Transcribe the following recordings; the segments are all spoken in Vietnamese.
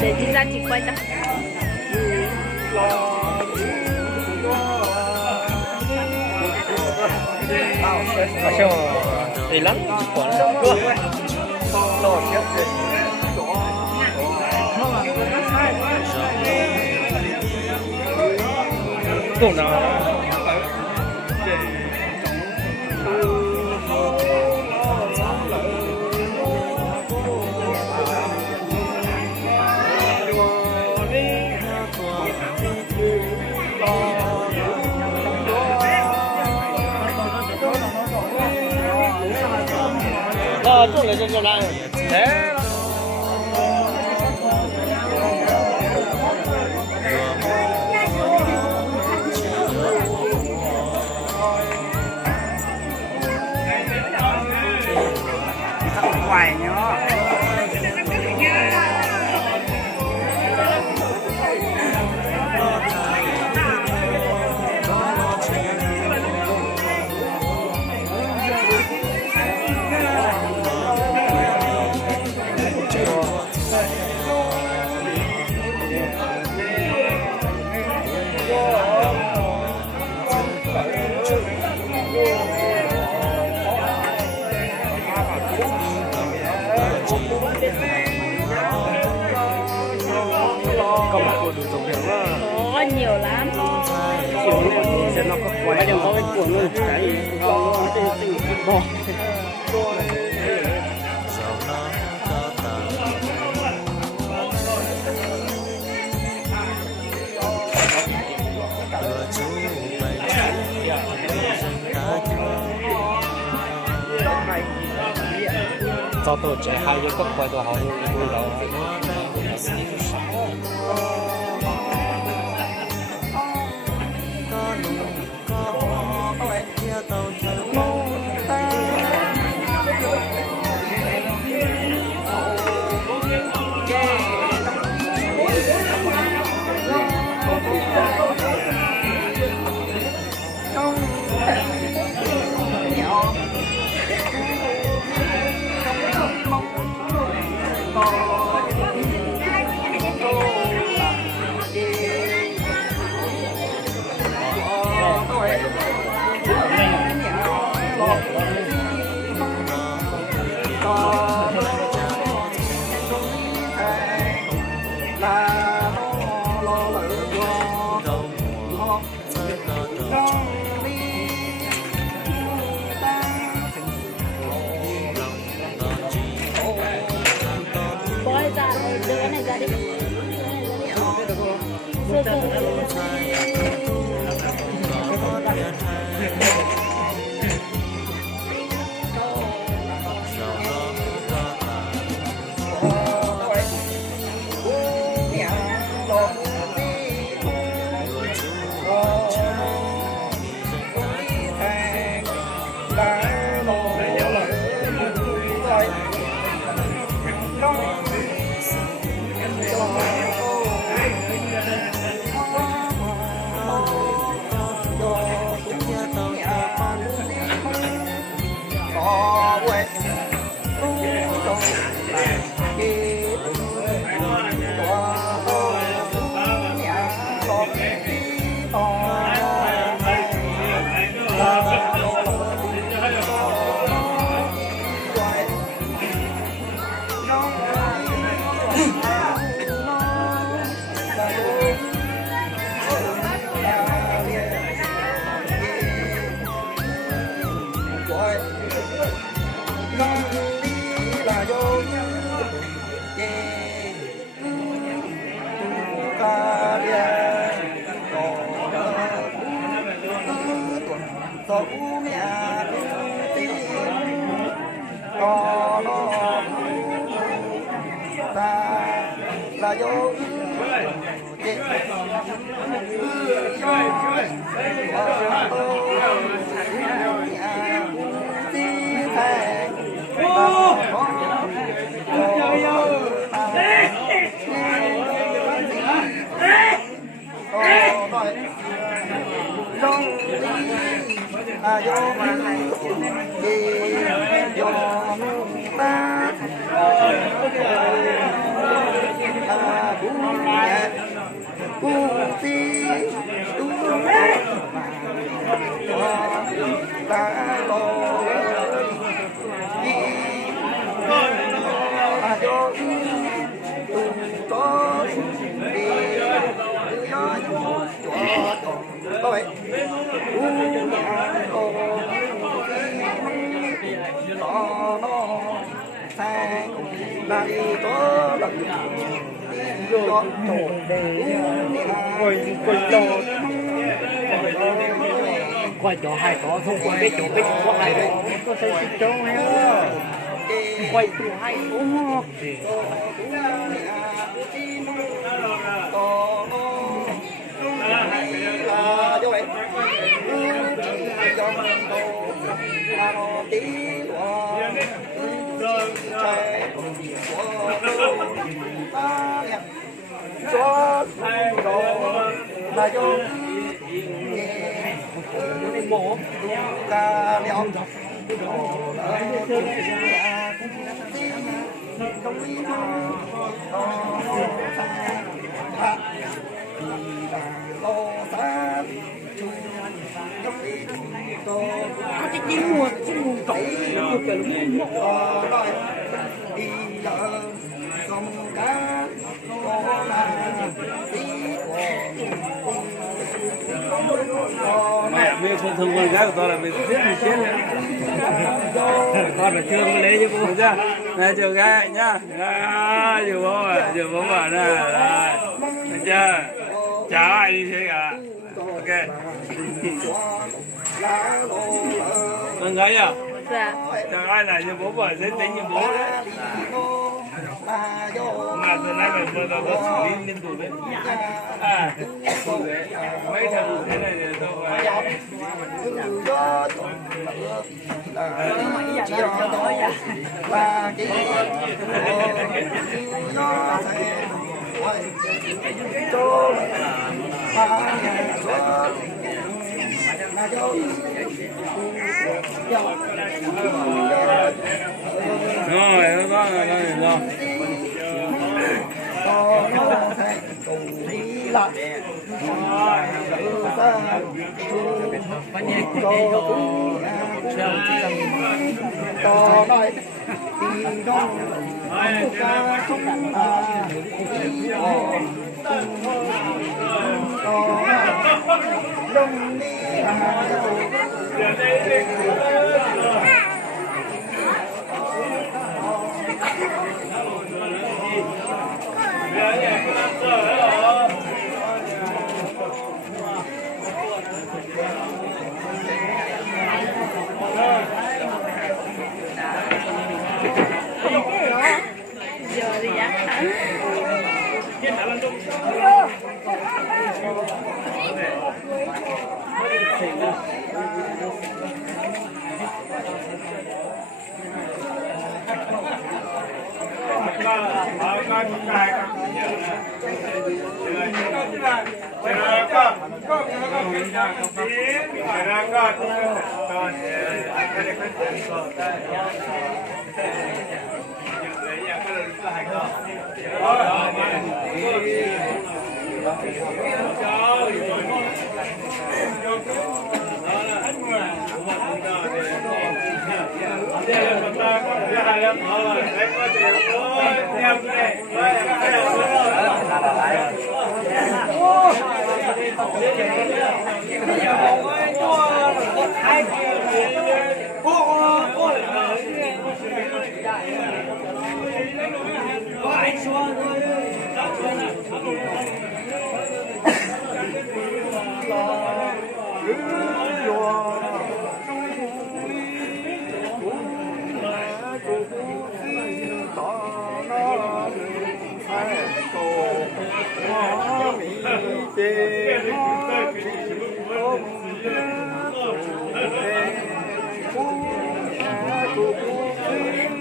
để đi ra chị quay cho. Mà sao thì lắm còn cưa rồi cổ nào做了就来，哎。坏呢。Có nhiều lắm. Kiểu nó có quái nó có cái cuộn luôn cái bò. Cho tôi chạy hai cái cấp quay tôi hỏi tôi đâu. quay chỗ hai có không quay biết chỗ biết có hai có thấy chỗ hay quay chỗ hai bố ta đeo có cái gì mua cậu mua cái mua đi lỡ xong cá có mẹ mình thường thường con gái của tôi là mình giết mình chết con phải thương cái lấy chứ bố ra này chờ gái nhá chờ bố bảo nè được chưa chào ai đi thế cả ok con gái à Dạ. chào ai này cho bố bảo giới tính như bố đấy mà từ nay mình vừa có xử lý liên tục đấy mấy thằng thế này thì tôi rồi nó có rồi Giờ đi dắt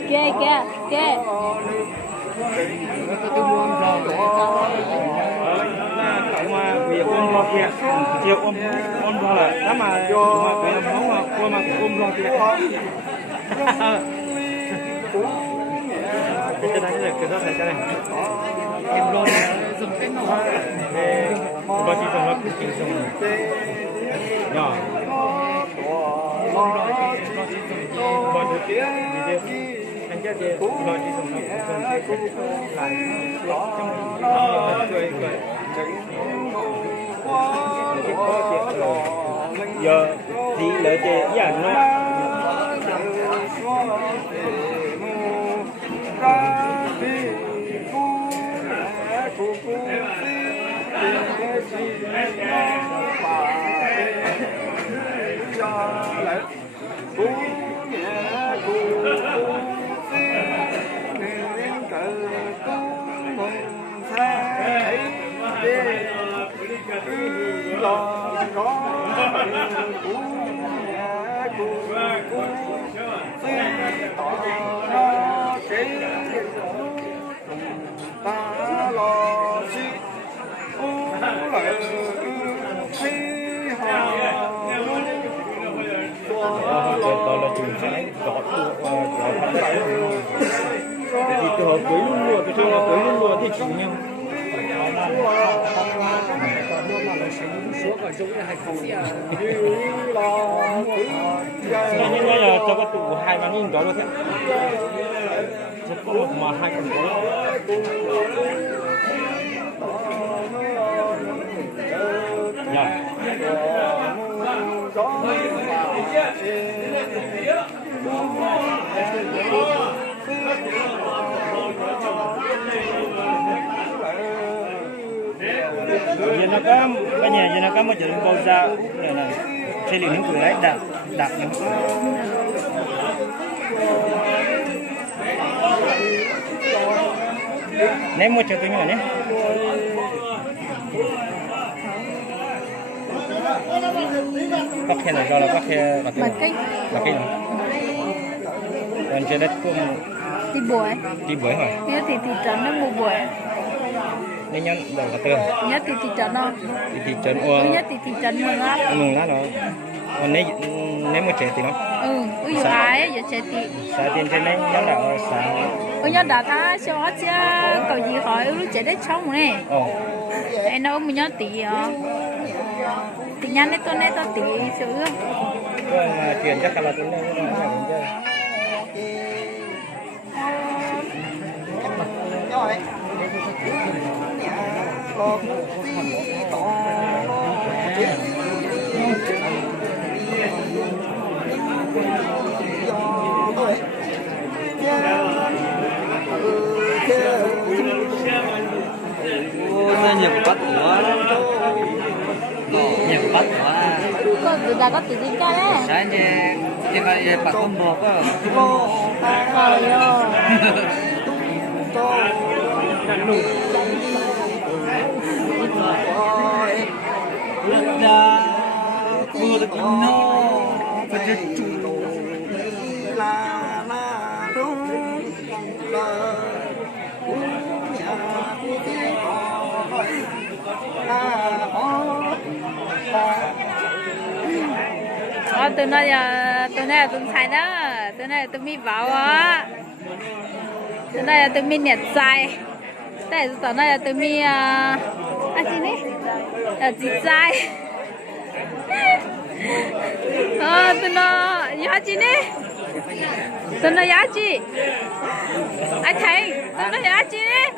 kìa kìa kìa việc ôm bò kìa chiều ôm bò Đó mà cái món mà qua mà ôm lo thì cái này cái đó này cái này em lo dùng cái nọ để lo chỉ dùng nó cứ chỉ dùng nhỏ lo chỉ dùng lo được cái anh cho chị lo chỉ dùng nó cũng dùng lại trong cười giờ thì lợi chế giả nó tôi là chủ trái gọt thì tôi hợp với luôn tôi cho với luôn thì chủ nhau nhưng bây giờ cho cái tủ 2.000 đó luôn thế một mà 2 con đó giờ nó có cái nhà giờ nó có một chuyện câu ra này này xây dựng những người đấy đặt những ném một chỗ tôi nhớ nè bắt khe này do là bắt khe là cái còn trên đất cũng đi bưởi rồi nhớ thì thị trấn nó mua bưởi nên nhân đầu cả tường nhớ thì thị trấn không thị trấn nhớ thì thị trấn mừng lá đó còn nếu một trẻ thì nó ui dồi ai giờ trẻ thì xã tiền trên đấy nhân đạo xã nhớ đạo ta cho chứ cầu gì hỏi lúc trẻ đấy xong nè em đâu mình nhớ tỷ nhanh đấy tôi tỷ sữa chuyện chắc là tôi nên nhập bắt quá nhập bắt quá người ta có tự tin cho đấy sáng giờ thì mà bắt con bò có ra vừa được nó phải được chủ từ nay là tôi xài đó từ nay là tôi mi vào á từ nay là tôi mi nhặt xài tại từ nay là tôi mi gì đấy là gì xài từ nó giá gì đấy từ nó giá gì anh thấy từ nó giá gì đấy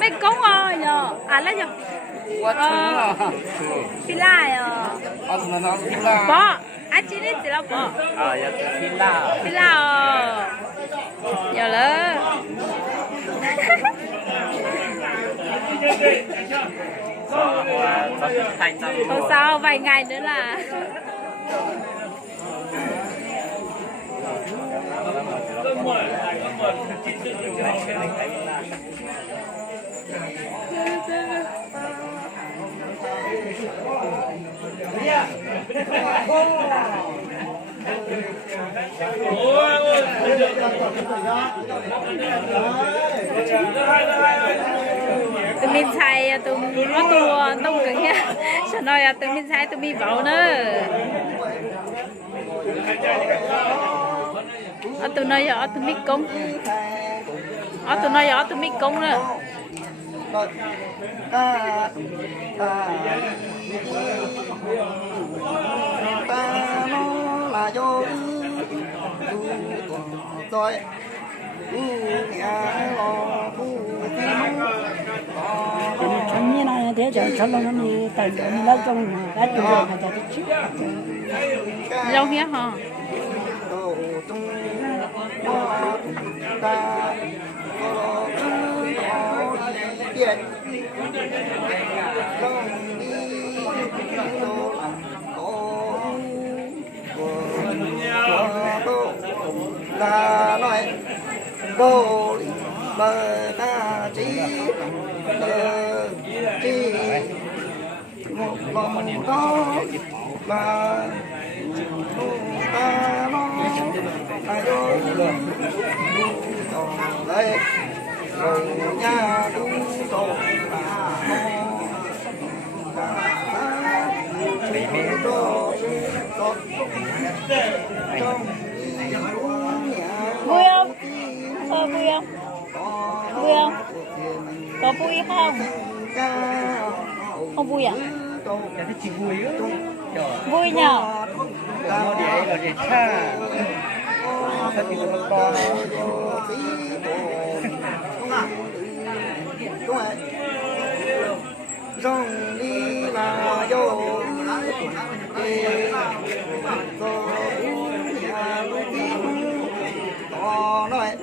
mấy công rồi nhở là nhở pila bỏ anh chỉ biết là bỏ pila giờ là thôi sao vài ngày nữa là tụi mình xài tụi nó tua nông cứng nha cho nói là tụi mình xài tụi mình bảo nữa ở tụi nó ở tụi mình công ở tụi nó ở tụi mình công nữa ta nó là do rồi như này thế giờ cho nó đi tại nó lâu trong đã từ giờ mà tới trước lâu hết hả là nói cô bờ ta chỉ một lòng đó là ta nó ai ơi đây rồi nhà tu rồi vui không vui không vui không có vui không không vui à cái chị vui á vui nhở nó để xa sao thì nó to đúng rồi rong đi là vô nói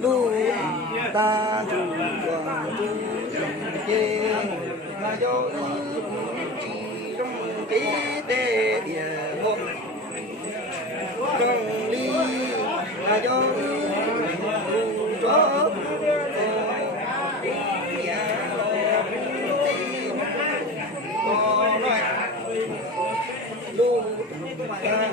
lu ta chủ chê là do chỉ trong cái đê địa một trong đi là do lu chó nói lu ta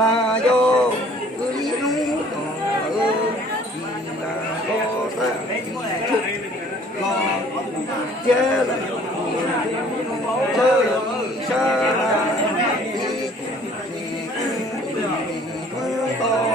là do cứ đi đúng là có sẽ lo chế là chơi xa là đi to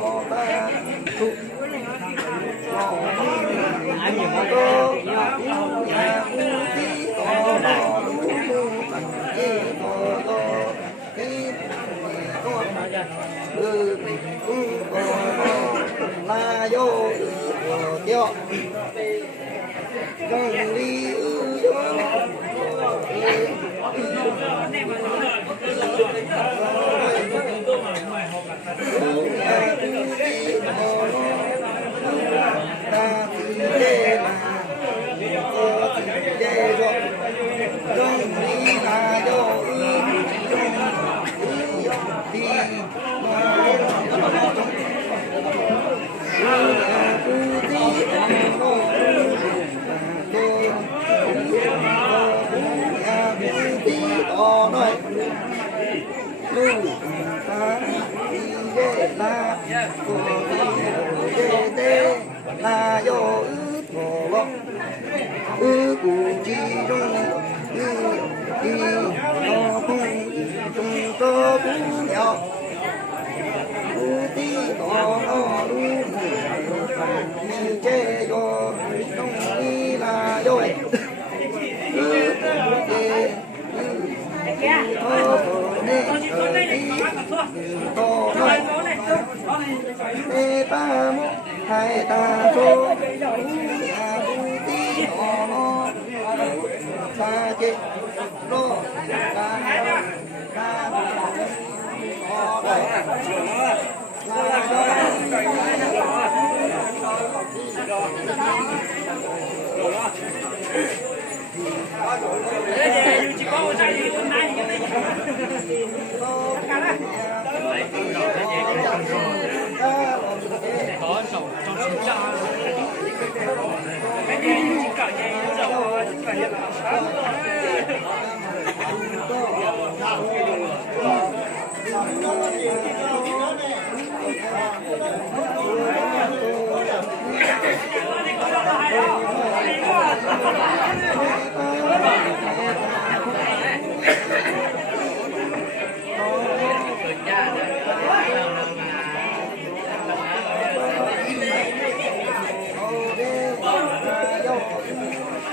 có ta thu ai nhiều mà có nhà tí có nó đủ bằng cái có cái có có là vô tiêu con đi là do ước thọ lo ước cụ chi trong đi nó không trong cơ cũng nhỏ ước tí thọ nó đúng như chế do trong đi là do ước kê thọ nên đi thọ nói ê ba mốt hai ta số nhà bu tí nó xa chết lô ta ta họ đây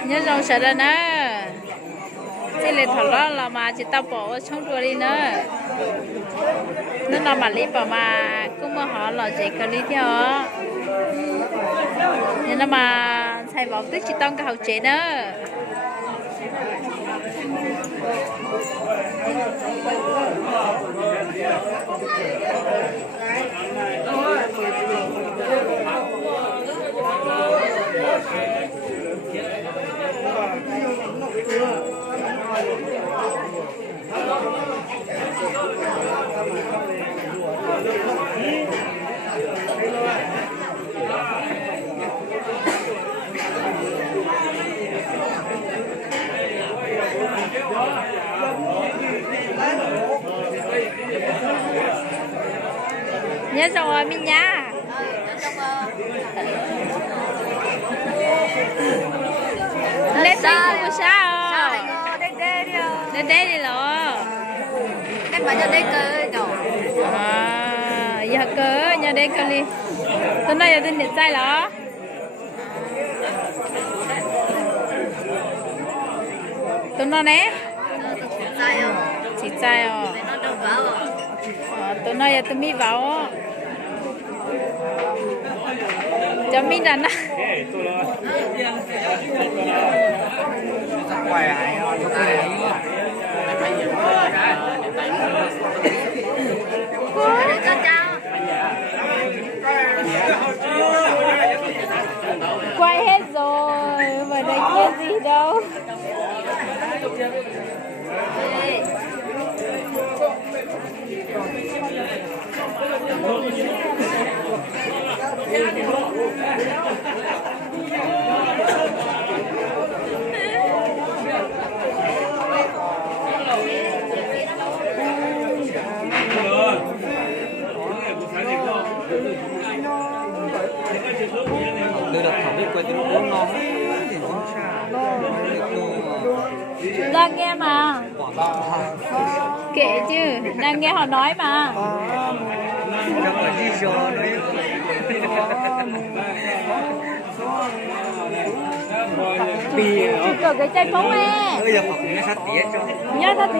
nhớ rong sợ ra nữa chỉ là thằng đó là mà chỉ tao bỏ trong rồi đi nữa nó là mà lý bảo mà cũng mà họ là chỉ cần đi theo nên mà thầy bảo tức chỉ tao cái hậu chế nữa nhớ rồi mình nha lên sao sao đến đây đi lo đến mà cho đây cơ rồi à giờ cơ nhà đây cơ đi tôi nói là tôi nhận sai đó tôi nói nè chị sai à tôi nói là tôi mi vào cho mi đàn á quay hết rồi mà đấy kia gì đâu từ đặt thảo biết quay từ lúc nó đang nghe mà kệ chứ đang nghe họ nói mà sò đấy. Bì Chỉ có cái chai phóng nè. bây giờ học nó sát tía cho. Nhớ thật tí.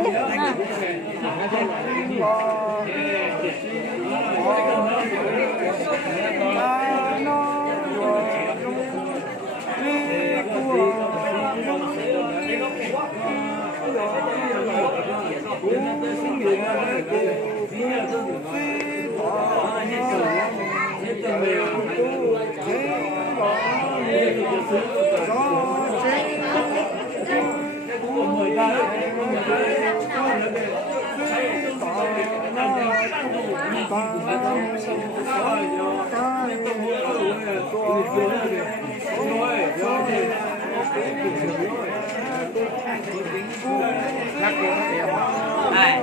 Này.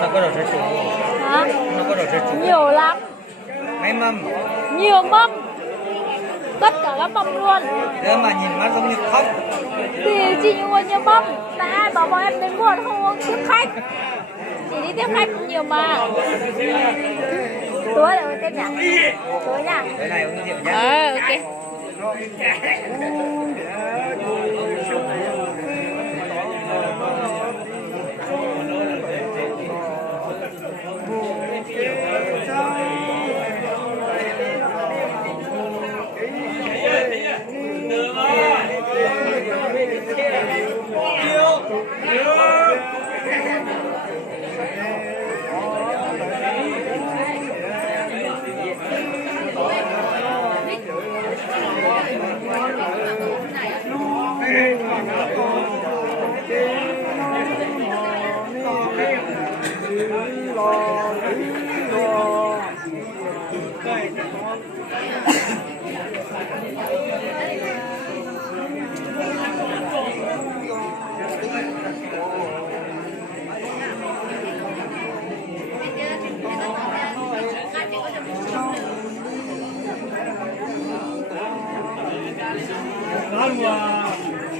Nó có đồ trái chủ. Hả? Nó có đồ trái chủ. Nhiều lắm. Mấy mâm. Nhiều mâm. Tất cả các mâm luôn. Nếu mà nhìn nó giống như khóc. Thì chị mua nhiều mâm. Tại ai bảo bọn em đến muộn không uống tiếp khách. Chỉ đi tiếp khách cũng nhiều mà. Tối lại uống tiếp nhỉ? Tối nhỉ? Cái này uống rượu nhá. Ok. Ngon quá.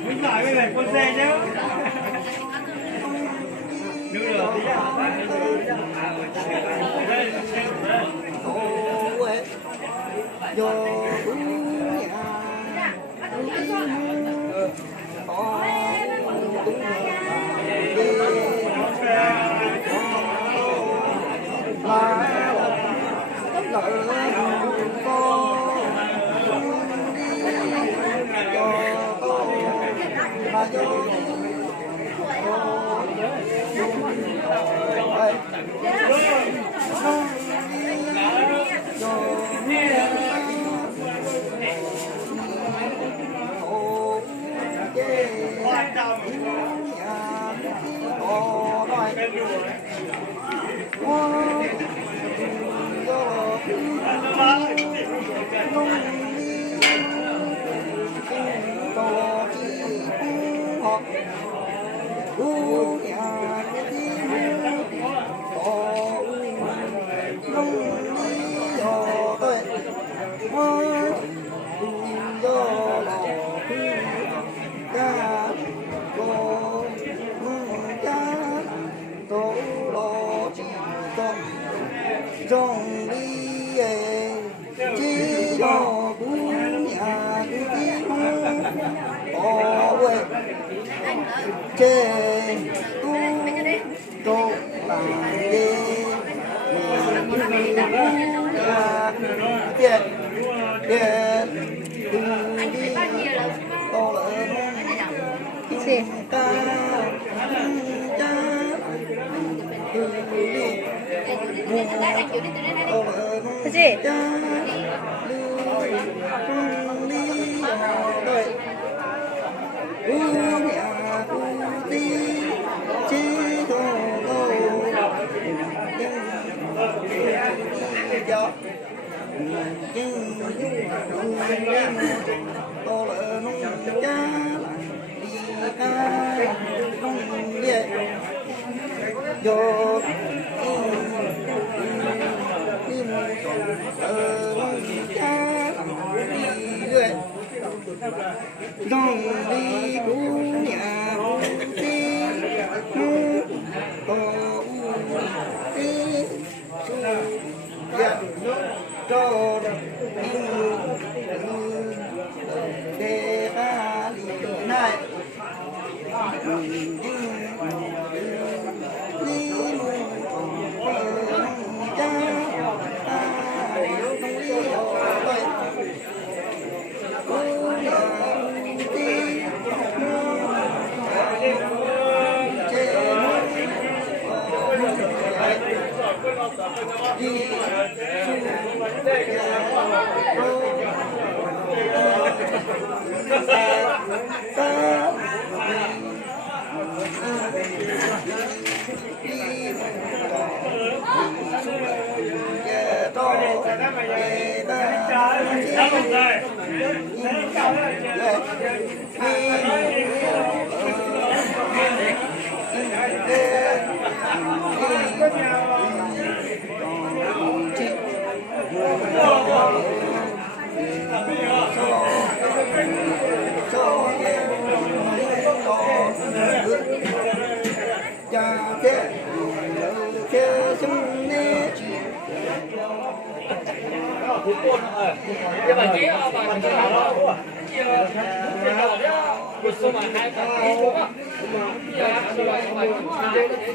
Mình phải cái này con xe chứ. Nước lửa tí à? Trong đi chỉ có cũng nhà có quê trên tu trộn lại đi tiền tiền đi to lớn Gì? ta Cái gì? Hãy subscribe cho kênh Ghiền Mì Gõ để không bỏ lỡ to lỡ nông cha đi ca nông địa do đi cha đi lưỡi dòng đi cú nhà đi có đi su dạ cho để ta đi này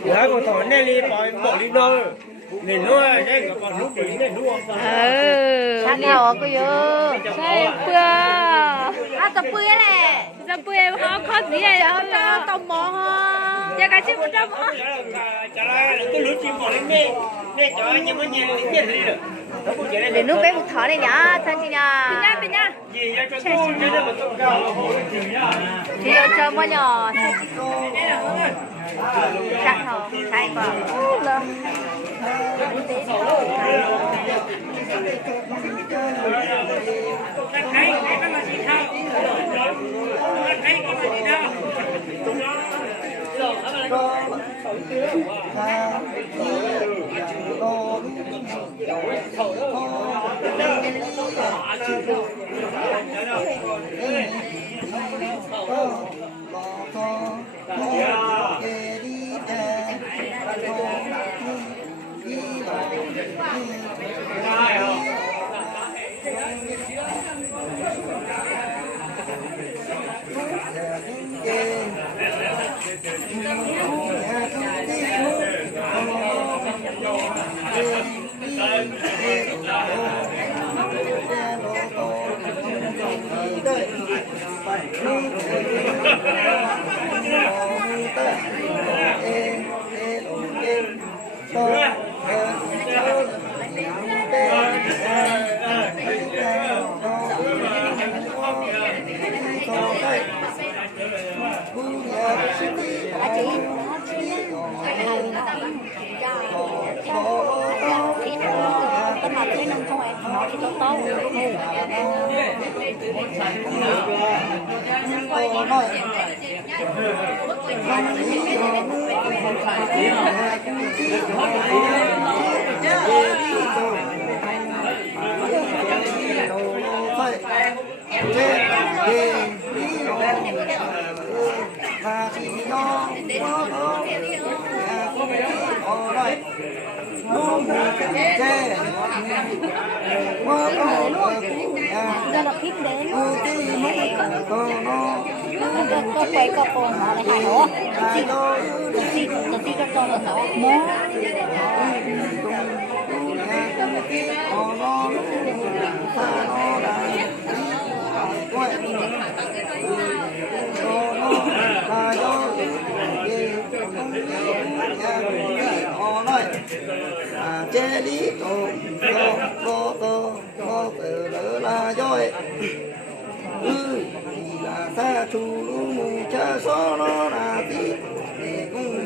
Đấy, còn thổi này đi bỏ đi đâu để nuôi cái còn lúc đấy để nuôi ăn hào có vô sai bữa tập bữa này tập bữa họ khó gì này cho tôm mò ha cho cái chim tôm ha chả là cái lúa chim bỏ lên mê mê cho anh em nhìn nhìn đi được để nước bé một thỏ này nhá sang chị nha bên nha gì cho cô chứ đừng có tôm cao chị cho mua nhỏ chắc hả sai quá có quay có bồn nó lại hài hổ thì cho con nó mó chế lý tô tự đỡ là dối là xa chu lu mù cha so nó là tí để cung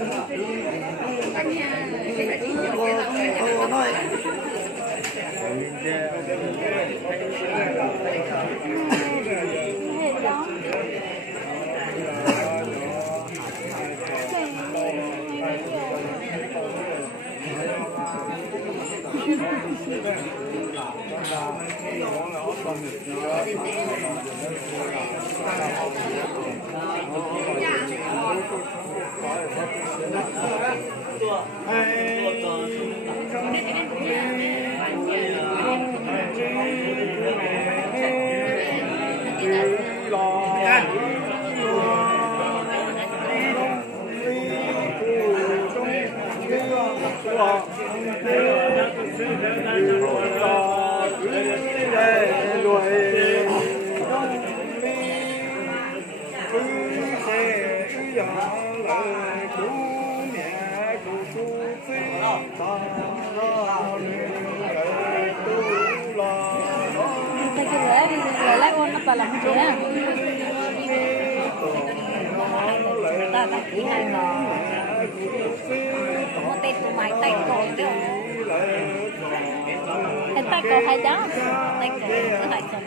nói lấy ôn nó làm gì á ta ta chỉ hai ngò một tay của mày tay cổ chứ cái tay cổ hai đó tay cổ cứ hai chồng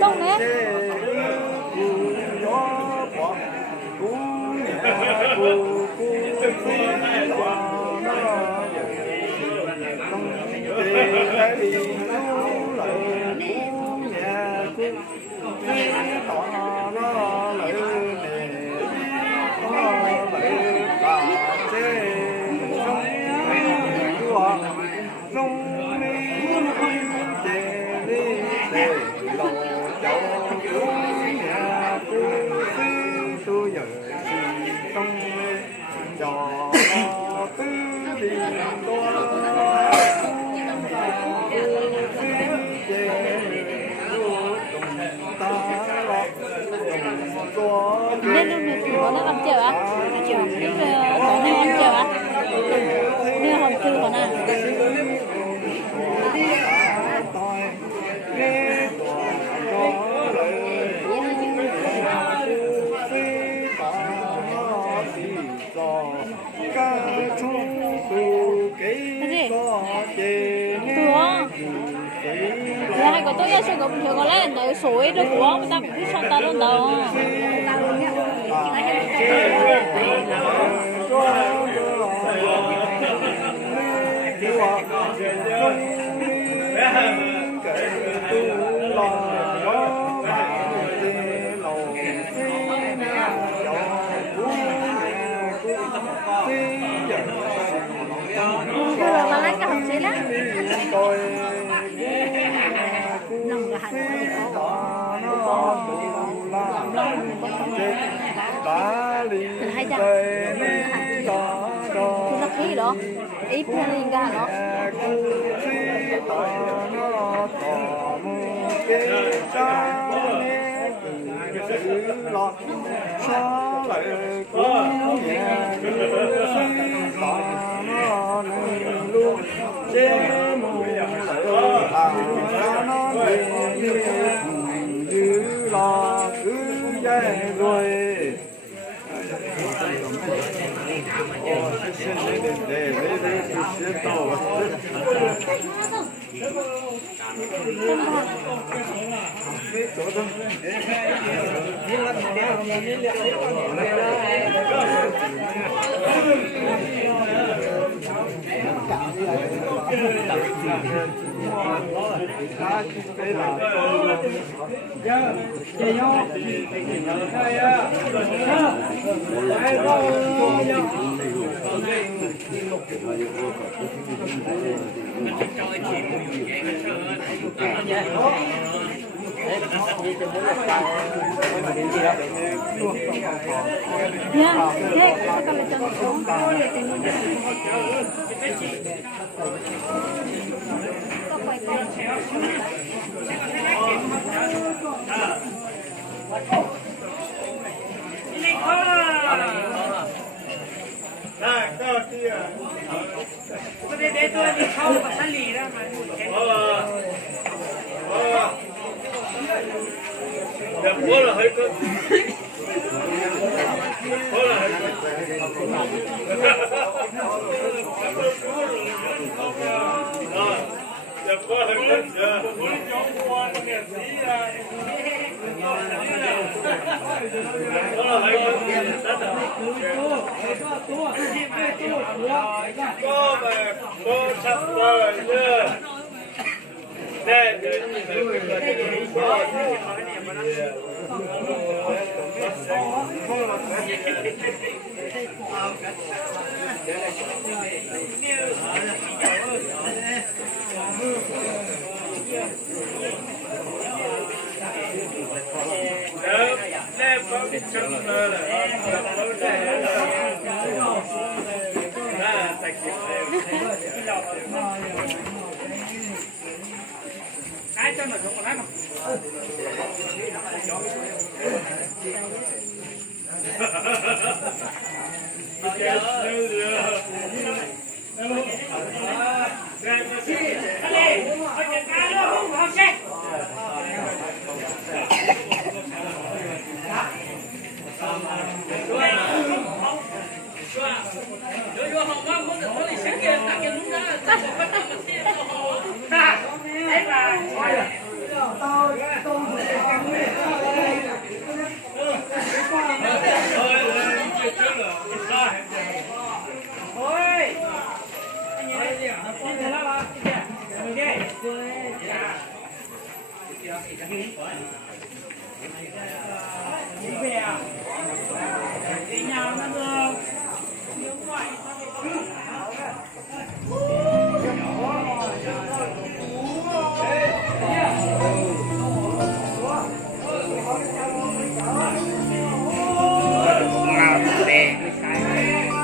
tông đấy nên luôn được có nó ăn chờ á có nên ăn chờ á nên hồng cư có nào là hay có tôi ra chơi cũng thường có lên tới suối rồi của người ta cũng biết sao ta luôn đâu mà lấy cái hộp xí lắm nồng là hành từ hai trămคือสักทีเหรออีพนันกันเนาะYa, dek, kalau contoh,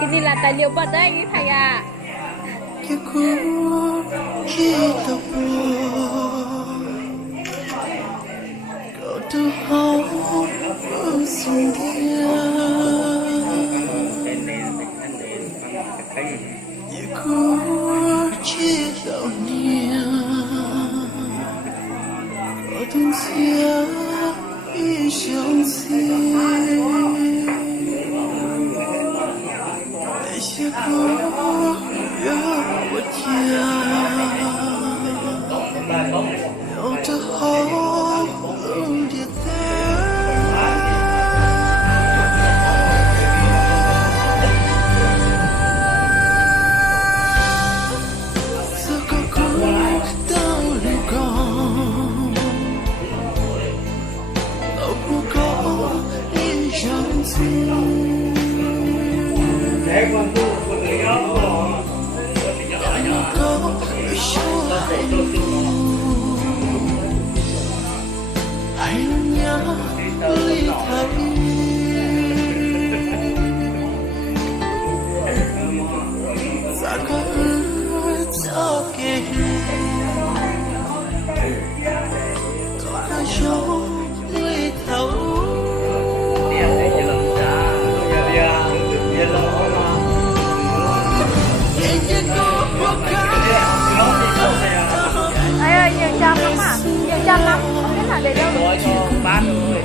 cái gì là tài liệu bật đấy anh thầy à.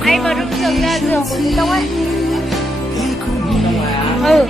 Anh mà rung rừng ra giường của chị Đông ấy. Ừ.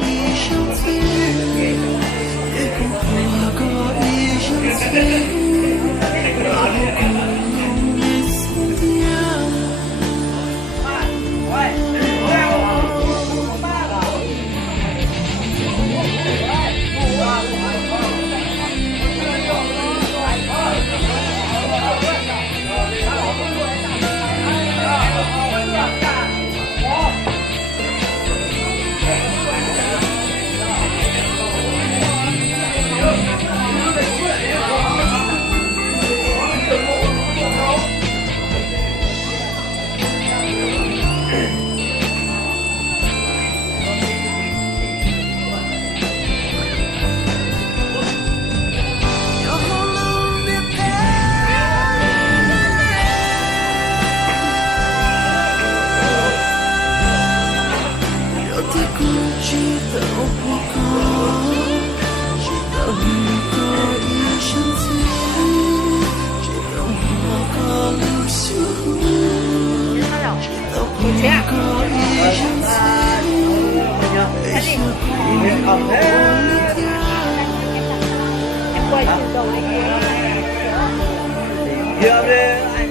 giờ về anh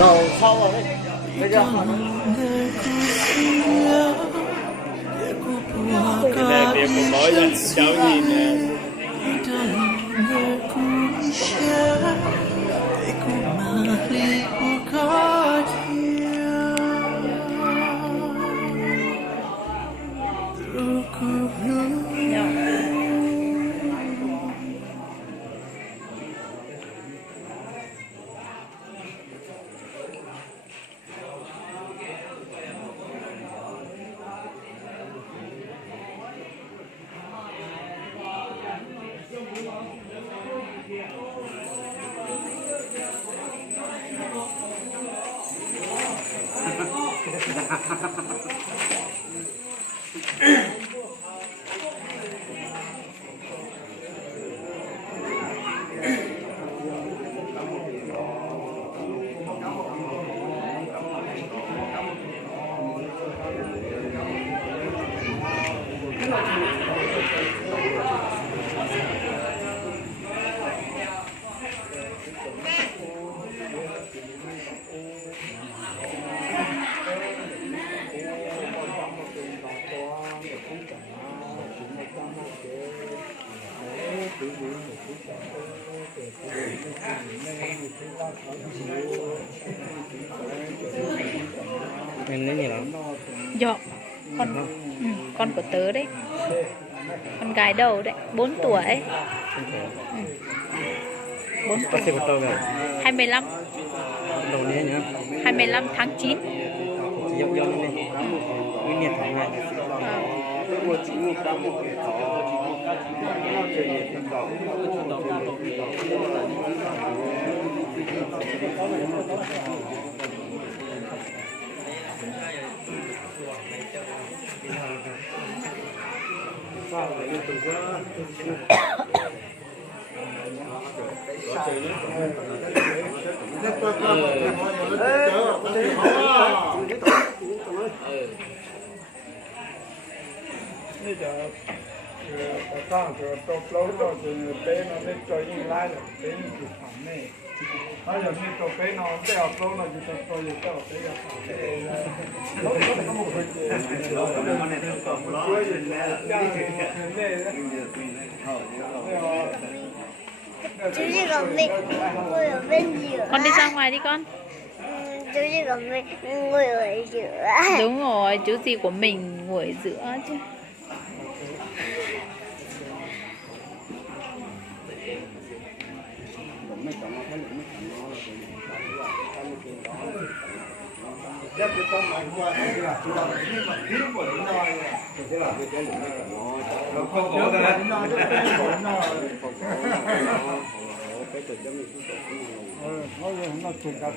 đầu sau rồi đấy bây giờ Nè, việc của mỗi lần cháu nhìn nè. Em lấy gì lắm? Dạ, con của tớ đấy, con gái đầu đấy, 4 tuổi. 4 Có tuổi. xe rồi. 25. Đầu này nhá. 25 tháng 9. Dọn dọn lên. Nguyên nhiệt tháng này. Bây giờ con từ tô lâu rồi từ bé nó lên chơi như lai rồi bé nó chụp ảnh này bây giờ như tô bé nó bé học lâu nó chụp tôi giờ tôi bé học lâu nó có một cái gì chú chỉ có mình ngồi ở bên giữa. Con đi ra ngoài đi con. Chú chỉ có mình ngồi ở giữa. Đúng rồi, chú gì của mình ngồi ở giữa chứ. rất cái con này qua cái là chủ động nhưng mà thiếu của nó nói thế là cái nó không có cái nó cái từ giống như nó chụp cả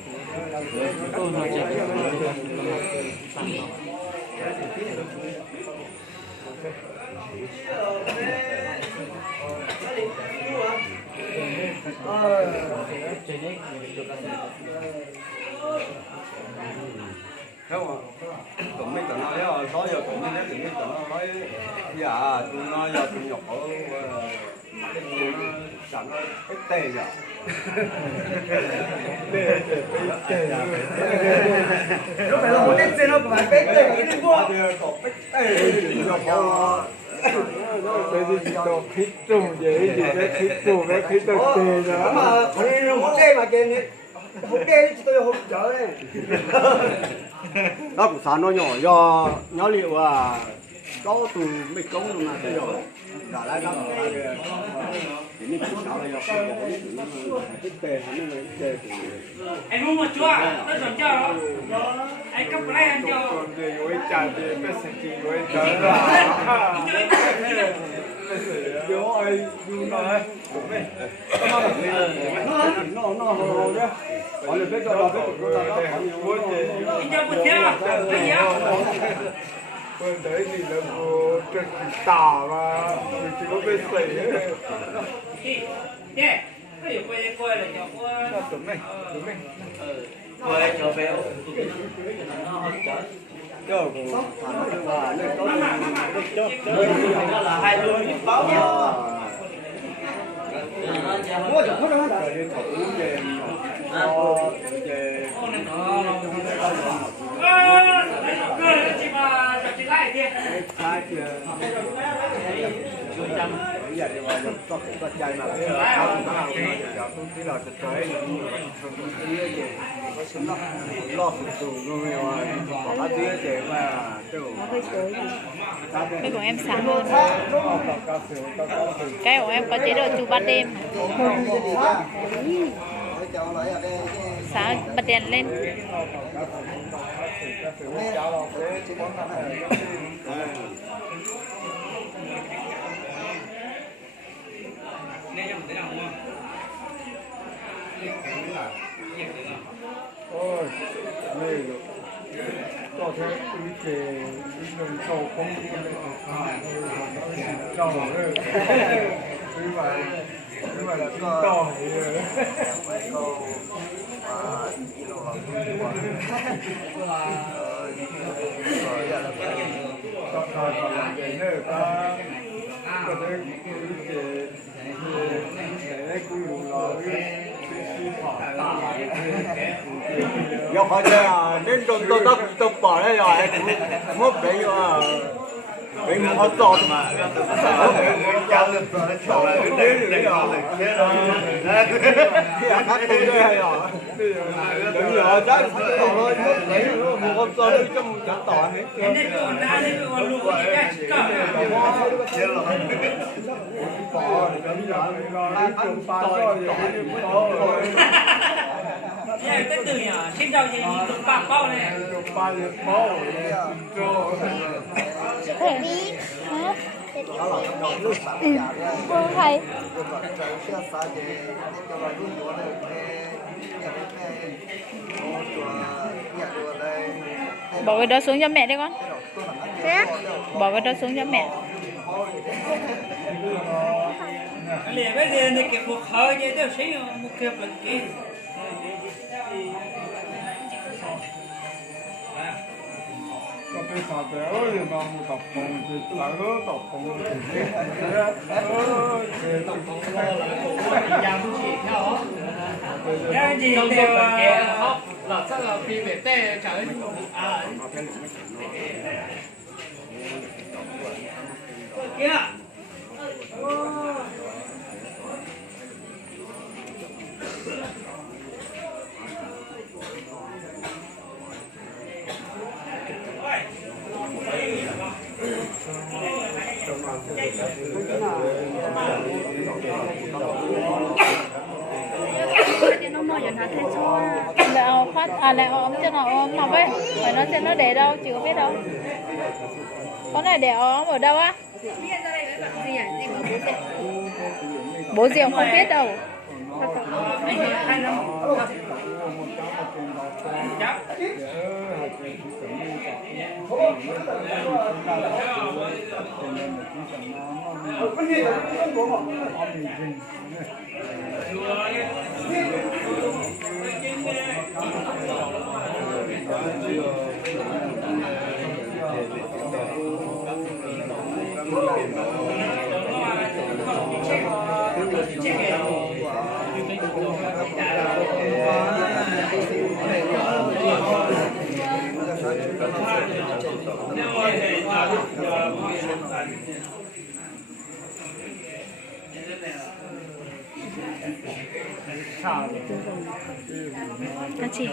không ạ tụi mình tụi nó nói có giờ tụi mình nói tụi nó nói dạ tụi nó giờ tụi nhọc ở tụi nó chẳng nó ít tê giờ lúc phải là một cái xe nó cũng phải cái tê cái qua còn cái tê nhọc cái gì đồ khít trùng vậy gì cái khít trùng cái khít đồ tê đó mà còn một cái mà kia một cái tôi hỗ trợ đây đó cũng sao nó nhỏ do nhỏ liệu à có từ mấy công rồi mà bây giờ cả lại đó thì những cái sao là do cái tệ hắn nó tệ anh mua một chúa nó chuẩn chưa anh cấp cái anh cho còn gì với trả tiền cái sự kiện với tới là vô ai du nói nó hồ chứ còn được biết cho nó biết của nó đó anh cho một chiếc cái gì á bên đấy thì là vô trực tả mà chỉ có bên sỉ nè cái gì quay quay là nhỏ quá đúng này quay cho bé cho của và nơi có nó là hai đứa báo Cái của em sáng hơn. Cái của em có chế độ chụp ban đêm. Sáng bật đèn lên. Ôi, mê rồi. Có thể ý kể ý đường sâu không sâu rồi. Như vậy là to rồi. Còn cái nữa ta có thể ý kể để cúi lò Yo khỏi chơi à, nên tôi bỏ đây rồi, mốt đấy mà mình không chọn mà, cháu được rồi, cháu là đến rồi, khác không chơi hay rồi, đúng rồi, chắc thôi, mốt đấy mà không chọn được trong cả tỏi hết. Nên còn ra nên còn luôn cái cả. bỏ bây giờ nó trồng ba rồi rồi Thế là từ nhỏ sinh ra gì được bạc bao này. trồng ba được bỏ rồi Thế hả? Không thầy. Bỏ cái đó xuống cho mẹ đi con. Bỏ cái đó xuống cho mẹ. Liền bây giờ này cái cuộc hơi như thế thấy một cái vật gì. có cái sao thế ơi mà một tập phòng thì lại đó tập phòng thì tập phòng Cái gì đều là chắc là phi về tê trời kia. Lại ôm phát lại ôm cho nó ôm học ấy, phải nó sẽ nó để đâu chứ biết đâu. Con này để ôm ở đâu á? Bố Diệu không biết đâu. Anh chị.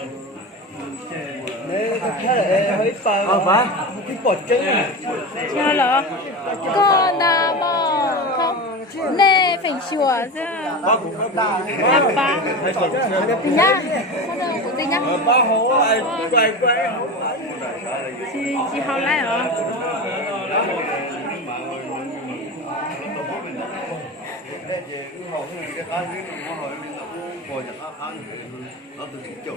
Cho là con là bò không nè phải chùa chứ em ba tình nhá con đâu của tình nhá chị học lại hả nó từ cái chỗ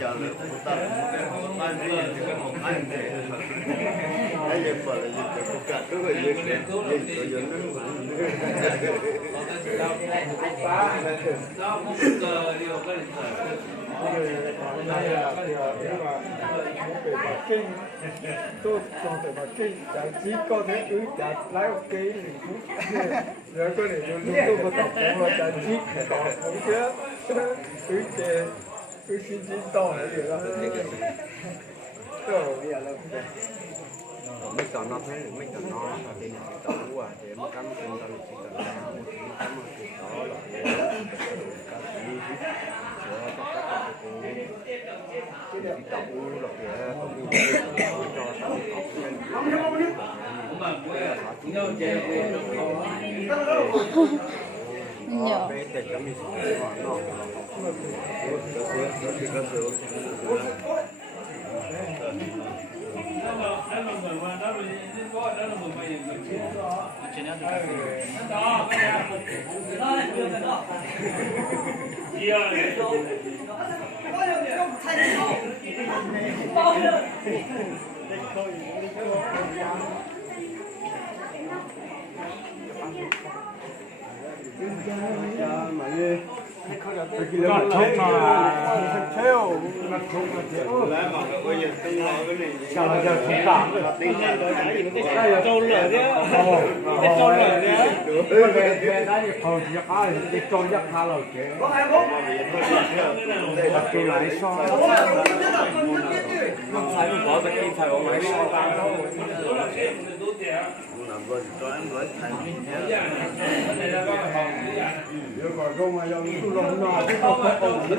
chờ được ta ăn gì thì cái một ăn để cái gì phải là gì cái cả cái gì gì cái gì tôi không thể mà kinh chỉ có thể cứ chặt lái ok Giờ có này tôi bắt đầu cũng là chạy chiếc còn không chứ cứ chè cứ xin chín to này được đó. Rồi bây giờ là mấy con nó thấy mấy con nó thì nó tao quá thì nó cắm trên tao chỉ cần cắm cái đó là cái tao là Nhỏ. nó trông là theo nó trông là theo lá mà bây giờ tương lai cái này sao là giờ chúng ta đây là trâu lửa chứ trâu lửa chứ về đấy thì thôi giặc ai thì cho giặc hà rồi chứ đây là cái lái so không phải mình có cái phải có máy so ta đâu làm vợ cho em với thành giờ còn không mà giờ tôi làm nào cũng không có